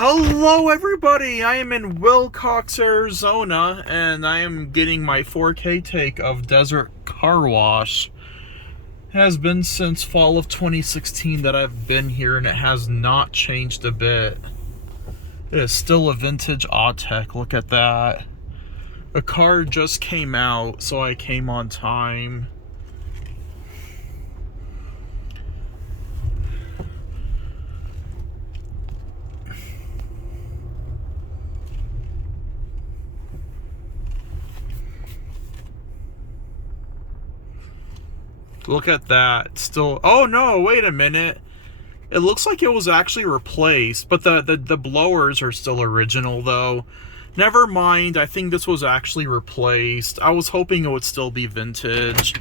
Hello everybody, I am in Willcox, Arizona, and I am getting my 4K take of Autec Car Wash. It has been since fall of 2016 that I've been here, and it has not changed a bit. It is still a vintage Autec, look at that. The car just came out, so I came on time. Look at that. Still, oh no, wait a minute. It looks like it was actually replaced, but the blowers are still original though. Never mind, I think this was actually replaced. I was hoping it would still be vintage.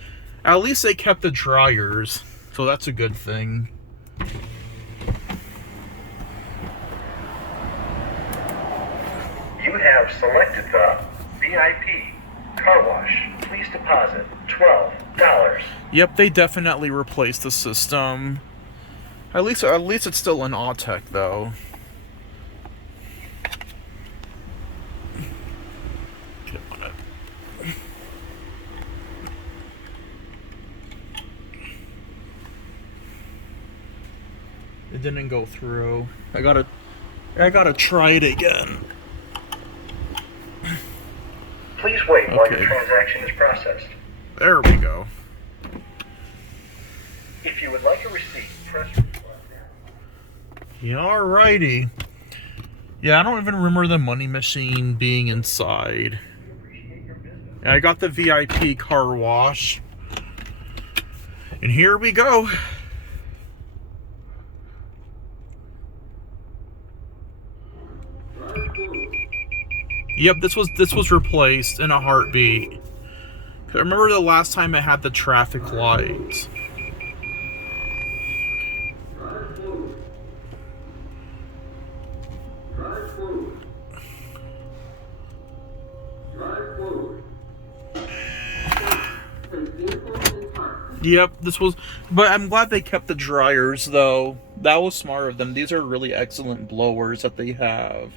At least they kept the dryers, so that's a good thing. You have selected the VIP Car Wash. Please deposit $12. Yep, they definitely replaced the system. At least it's still an Autec though. Get on it. It didn't go through. I gotta try it again. Please wait while your transaction is processed. There we go. If you would like a receipt, press now. Yeah, alrighty. Yeah, I don't even remember the money machine being inside. Yeah, I got the VIP car wash. And here we go. Yep, this was replaced in a heartbeat. I remember the last time it had the traffic lights. Yep, this was, but I'm glad they kept the dryers though. That was smart of them. These are really excellent blowers that they have.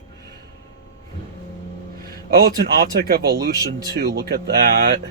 Oh, it's an Autec Evolution too. Look at that.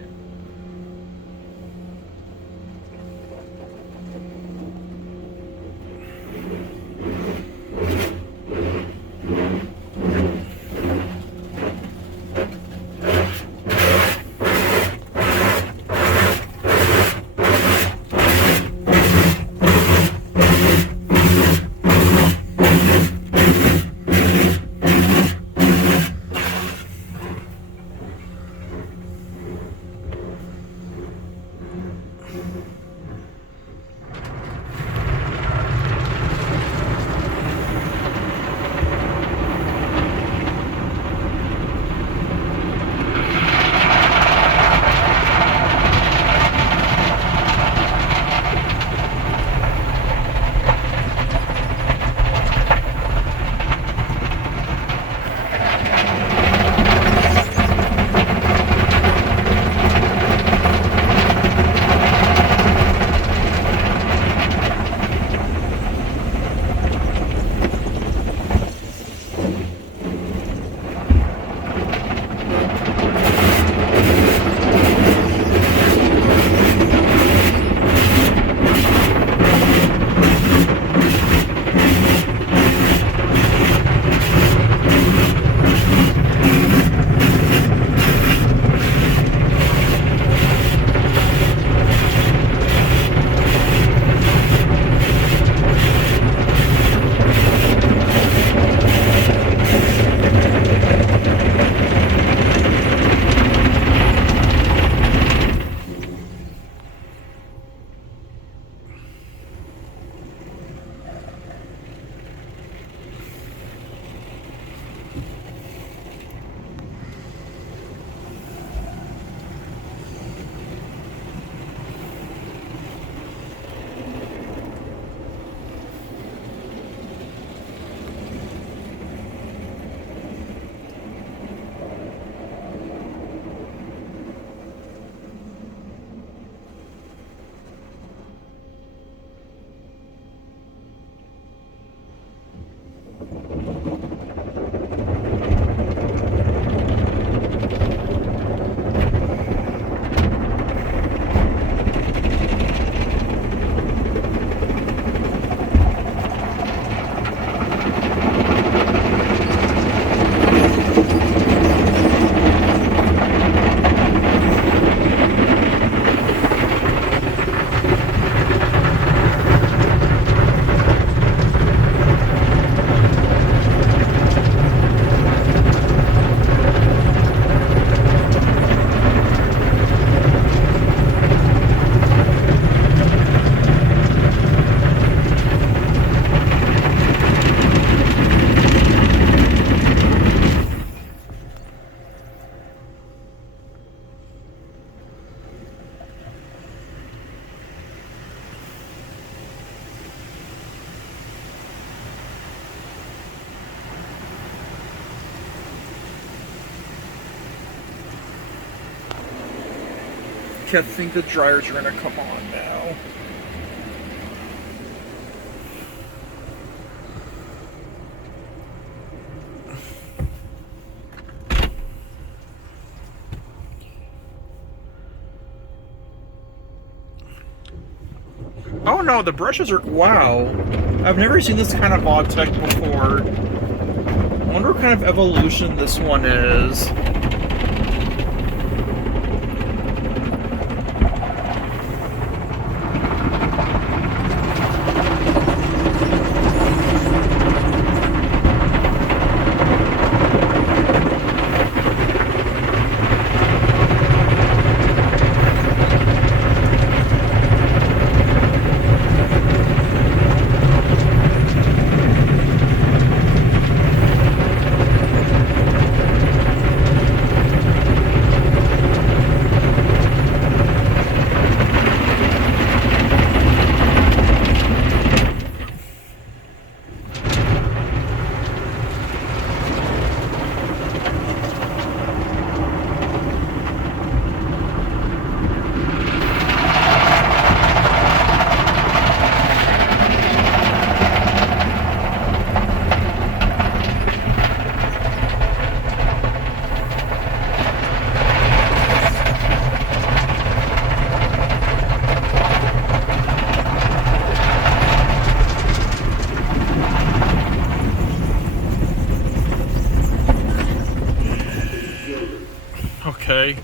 Okay, I think the dryers are gonna come on now. Oh no, the brushes are, wow. I've never seen this kind of Autec before. I wonder what kind of evolution this one is. Okay.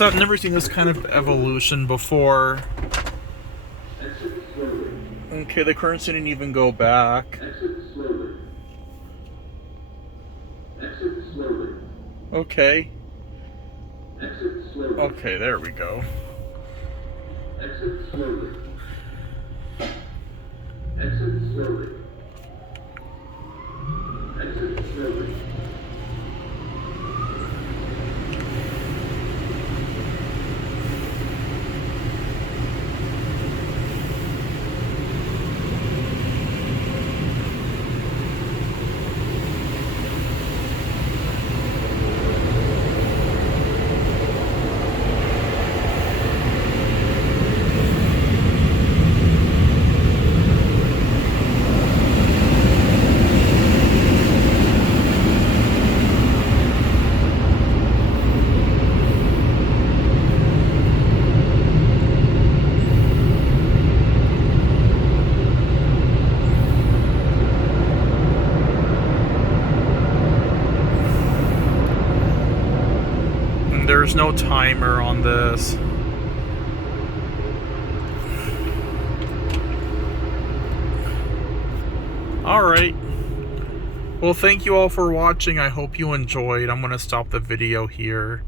I've never seen this kind of evolution before. Okay, the currents didn't even go back. Okay. Okay, there we go. Exit slowly. Exit slowly. Exit slowly. There's no timer on this. Alright. Well, thank you all for watching. I hope you enjoyed. I'm going to stop the video here.